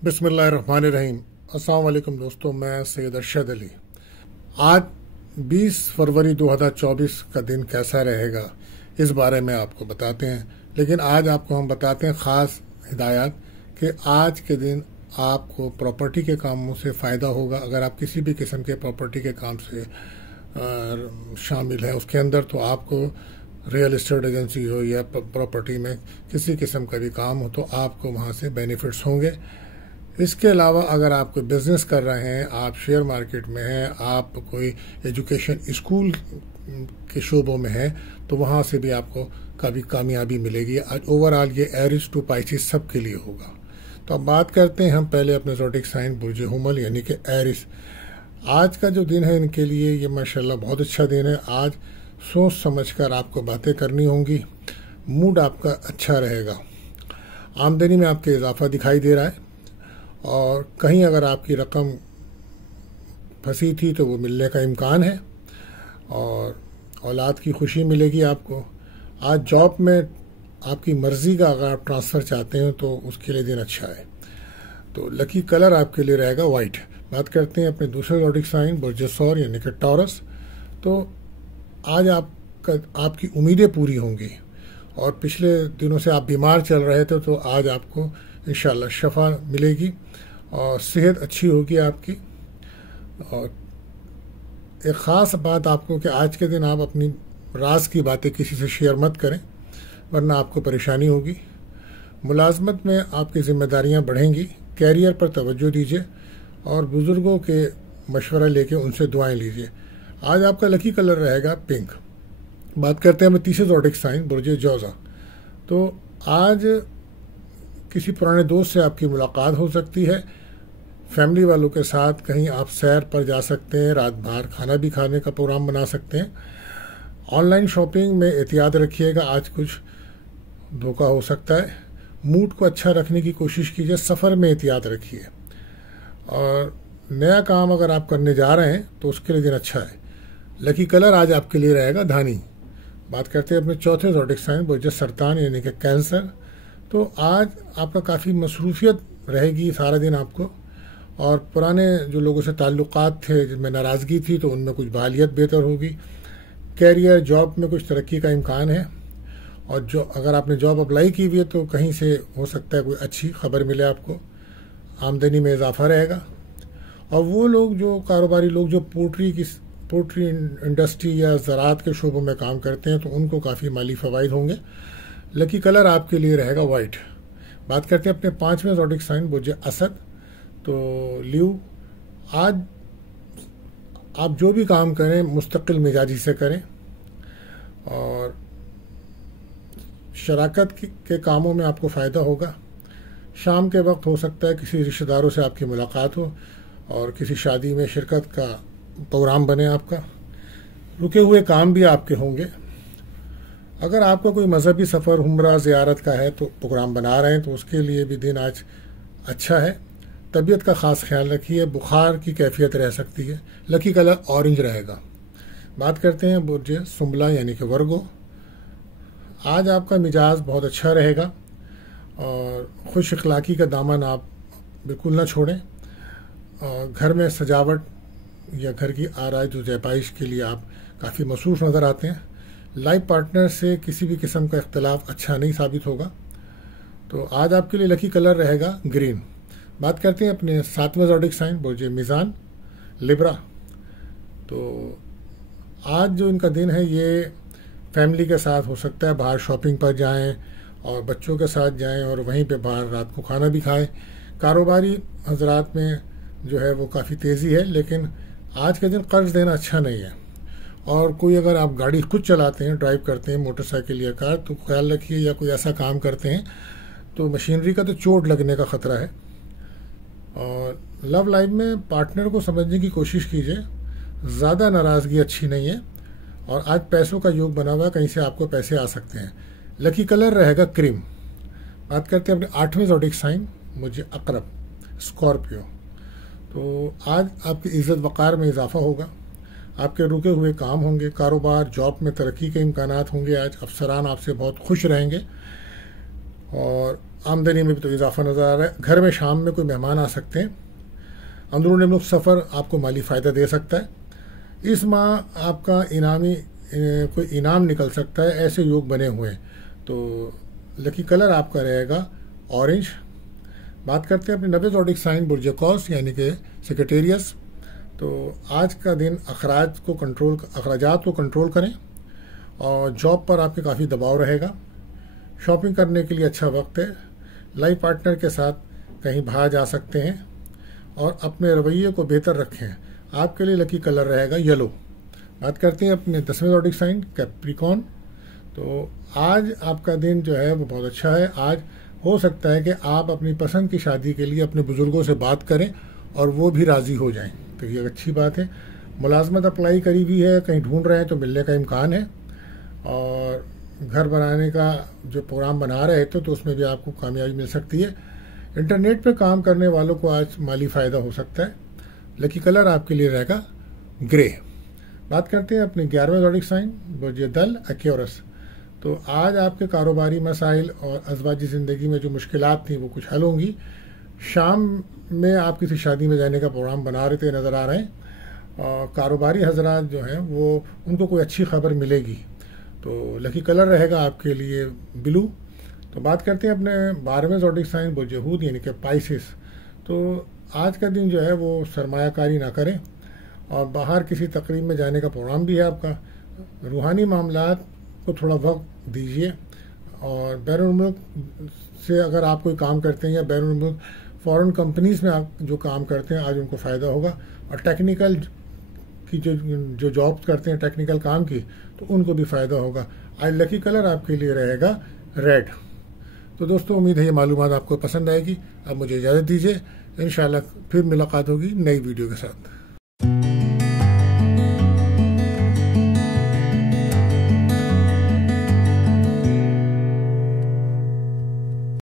बिस्मिल्लाहिर्रहमानिर्रहीम। अस्सलाम वालेकुम दोस्तों, मैं सैयद अरशद अली। आज 20 फरवरी 2024 का दिन कैसा रहेगा इस बारे में आपको बताते हैं, लेकिन आज आपको हम बताते हैं ख़ास हिदायत कि आज के दिन आपको प्रॉपर्टी के कामों से फ़ायदा होगा। अगर आप किसी भी किस्म के प्रॉपर्टी के काम से शामिल हैं उसके अंदर, तो आपको रियल एस्टेट एजेंसी हो या प्रॉपर्टी में किसी किस्म का भी काम हो तो आपको वहाँ से बेनिफिट्स होंगे। इसके अलावा अगर आप कोई बिज़नेस कर रहे हैं, आप शेयर मार्केट में हैं, आप कोई एजुकेशन स्कूल के शोबों में हैं, तो वहाँ से भी आपको काफ़ी कामयाबी मिलेगी। आज ओवरऑल ये एरिस टू पाइसिस सब के लिए होगा। तो अब बात करते हैं हम पहले अपने ज़ोडिक साइन बुर्ज हुमल यानी कि एरिस। आज का जो दिन है इनके लिए ये माशाल्लाह बहुत अच्छा दिन है। आज सोच समझकर आपको बातें करनी होंगी, मूड आपका अच्छा रहेगा, आमदनी में आपके इजाफा दिखाई दे रहा है और कहीं अगर आपकी रकम फंसी थी तो वो मिलने का इम्कान है और औलाद की खुशी मिलेगी आपको। आज जॉब में आपकी मर्ज़ी का अगर आप ट्रांसफ़र चाहते हैं तो उसके लिए दिन अच्छा है। तो लकी कलर आपके लिए रहेगा वाइट। बात करते हैं अपने दूसरे ज़ोडिक साइन बुर्ज सौर यानी कि टॉरस। तो आज आपकी उम्मीदें पूरी होंगी और पिछले दिनों से आप बीमार चल रहे थे तो आज आपको इंशाल्लाह शफा मिलेगी और सेहत अच्छी होगी आपकी। और एक ख़ास बात आपको कि आज के दिन आप अपनी राज की बातें किसी से शेयर मत करें वरना आपको परेशानी होगी। मुलाजमत में आपकी ज़िम्मेदारियां बढ़ेंगी, कैरियर पर तवज्जो दीजिए और बुज़ुर्गों के मशवरा लेके उनसे दुआएं लीजिए। आज आपका लकी कलर रहेगा पिंक। बात करते हैं हम तीसरे ज़ोडिक साइन बुर्ज जौज़ा। तो आज किसी पुराने दोस्त से आपकी मुलाकात हो सकती है, फैमिली वालों के साथ कहीं आप सैर पर जा सकते हैं, रात भर खाना भी खाने का प्रोग्राम बना सकते हैं। ऑनलाइन शॉपिंग में एहतियात रखिएगा, आज कुछ धोखा हो सकता है। मूड को अच्छा रखने की कोशिश कीजिए, सफ़र में एहतियात रखिए और नया काम अगर आप करने जा रहे हैं तो उसके लिए दिन अच्छा है। लकी कलर आज आपके लिए रहेगा धानी। बात करते हैं अपने चौथे ज़ोडिक साइन बुर्ज सरतान यानी कि कैंसर। तो आज आपका काफ़ी मसरूफियत रहेगी सारा दिन आपको, और पुराने जो लोगों से ताल्लुकात थे जिनमें नाराज़गी थी तो उनमें कुछ बहालियत बेहतर होगी। कैरियर जॉब में कुछ तरक्की का इम्कान है और जो अगर आपने जॉब अप्लाई की हुई है तो कहीं से हो सकता है कोई अच्छी खबर मिले आपको, आमदनी में इजाफा रहेगा। और वो लोग जो कारोबारी लोग जो पोल्ट्री इंडस्ट्री या ज़राअत के शोबों में काम करते हैं तो उनको काफ़ी माली फ़वाइद होंगे। लकी कलर आपके लिए रहेगा वाइट। बात करते हैं अपने पांचवें ज़ोडिक साइन बुर्ज असद। तो ल्यू, आज आप जो भी काम करें मुस्तकिल मिजाजी से करें और शराकत के कामों में आपको फ़ायदा होगा। शाम के वक्त हो सकता है किसी रिश्तेदारों से आपकी मुलाकात हो और किसी शादी में शिरकत का प्रोग्राम बने आपका। रुके हुए काम भी आपके होंगे। अगर आपका कोई मजहबी सफ़र उम्रा ज़ियारत का है तो प्रोग्राम बना रहे हैं तो उसके लिए भी दिन आज अच्छा है। तबीयत का ख़ास ख्याल रखिए, बुखार की कैफियत रह सकती है। लकी कलर ऑरेंज रहेगा। बात करते हैं बुर्ज सुंबला यानी कि वर्गो। आज आपका मिजाज बहुत अच्छा रहेगा और खुश अखलाकी का दामन आप बिल्कुल ना छोड़ें। और घर में सजावट या घर की आराइश जो जयपाइश के लिए आप काफ़ी मसरूफ़ नज़र आते हैं। लाइफ पार्टनर से किसी भी किस्म का इख्तलाफ अच्छा नहीं साबित होगा। तो आज आपके लिए लकी कलर रहेगा ग्रीन। बात करते हैं अपने सातवें ज़ोडिक साइन बुर्ज मीज़ान लिब्रा। तो आज जो इनका दिन है ये फैमिली के साथ हो सकता है बाहर शॉपिंग पर जाएं और बच्चों के साथ जाएं और वहीं पे बाहर रात को खाना भी खाएं। कारोबारी हजरात में जो है वो काफ़ी तेज़ी है, लेकिन आज के दिन कर्ज देना अच्छा नहीं है। और कोई अगर आप गाड़ी खुद चलाते हैं, ड्राइव करते हैं मोटरसाइकिल या कार, तो ख्याल रखिए, या कोई ऐसा काम करते हैं तो मशीनरी का तो चोट लगने का ख़तरा है। और लव लाइफ में पार्टनर को समझने की कोशिश कीजिए, ज़्यादा नाराज़गी अच्छी नहीं है। और आज पैसों का योग बना हुआ है, कहीं से आपको पैसे आ सकते हैं। लकी कलर रहेगा क्रीम। बात करते हैं अपने आठवें ज़ोडिक साइन मुझे अकरब स्कॉर्पियो। तो आज आपकी इज़्ज़त वक़ार में इजाफा होगा, आपके रुके हुए काम होंगे, कारोबार जॉब में तरक्की के इम्कानात होंगे। आज अफसरान आपसे बहुत खुश रहेंगे और आमदनी में भी तो इजाफा नज़र आ रहा है। घर में शाम में कोई मेहमान आ सकते हैं। अंदरूनी मुल्क सफ़र आपको माली फ़ायदा दे सकता है। इस माह आपका कोई इनाम निकल सकता है, ऐसे योग बने हुए हैं। तो लकी कलर आपका रहेगा ऑरेंज। बात करते हैं अपने 90 ज़ोडिक साइन बुर्ज कौस यानी कि सेक्रेटेरियस। तो आज का दिन अखराजात को कंट्रोल करें और जॉब पर आपके काफ़ी दबाव रहेगा। शॉपिंग करने के लिए अच्छा वक्त है। लाइफ पार्टनर के साथ कहीं बाहर जा सकते हैं और अपने रवैये को बेहतर रखें। आपके लिए लकी कलर रहेगा येलो। बात करते हैं अपने 10वें ज़ोडिक साइन कैप्रिकॉर्न। तो आज आपका दिन जो है वो बहुत अच्छा है। आज हो सकता है कि आप अपनी पसंद की शादी के लिए अपने बुजुर्गों से बात करें और वो भी राज़ी हो जाएं, तो ये अच्छी बात है। मुलाजमत अप्लाई करी हुई है, कहीं ढूंढ रहे हैं तो मिलने का इम्कान है। और घर बनाने का जो प्रोग्राम बना रहे थे तो उसमें भी आपको कामयाबी मिल सकती है। इंटरनेट पे काम करने वालों को आज माली फ़ायदा हो सकता है। लकी कलर आपके लिए रहेगा ग्रे। बात करते हैं अपने 11वें ज़ोडिक साइन बुर्ज दल एक्वेरियस। तो आज आपके कारोबारी मसाइल और अज़वाजी ज़िंदगी में जो मुश्किलात थी वो कुछ हल होंगी। शाम में आप किसी शादी में जाने का प्रोग्राम बना रहे थे, नज़र आ रहे हैं। और कारोबारी हजरात जो हैं वो उनको कोई अच्छी खबर मिलेगी। तो लकी कलर रहेगा आपके लिए ब्लू। तो बात करते हैं अपने 12वें ज़ोडिक साइन बुर्ज हूद यानी कि पाइसिस। तो आज का दिन जो है वो सरमायाकारी ना करें और बाहर किसी तकरीब में जाने का प्रोग्राम भी है आपका। रूहानी मामलात को थोड़ा वक्त दीजिए। और बैरून मुल्क से अगर आप कोई काम करते हैं या बैरून मुल्क फॉरेन कंपनीज में आप जो काम करते हैं आज उनको फ़ायदा होगा। और टेक्निकल की जो जॉब्स करते हैं टेक्निकल काम की, तो उनको भी फ़ायदा होगा। आज लकी कलर आपके लिए रहेगा रेड। तो दोस्तों उम्मीद है ये मालूमात आपको पसंद आएगी। अब मुझे इजाज़त दीजिए, इंशाल्लाह फिर मुलाकात होगी नई वीडियो के साथ।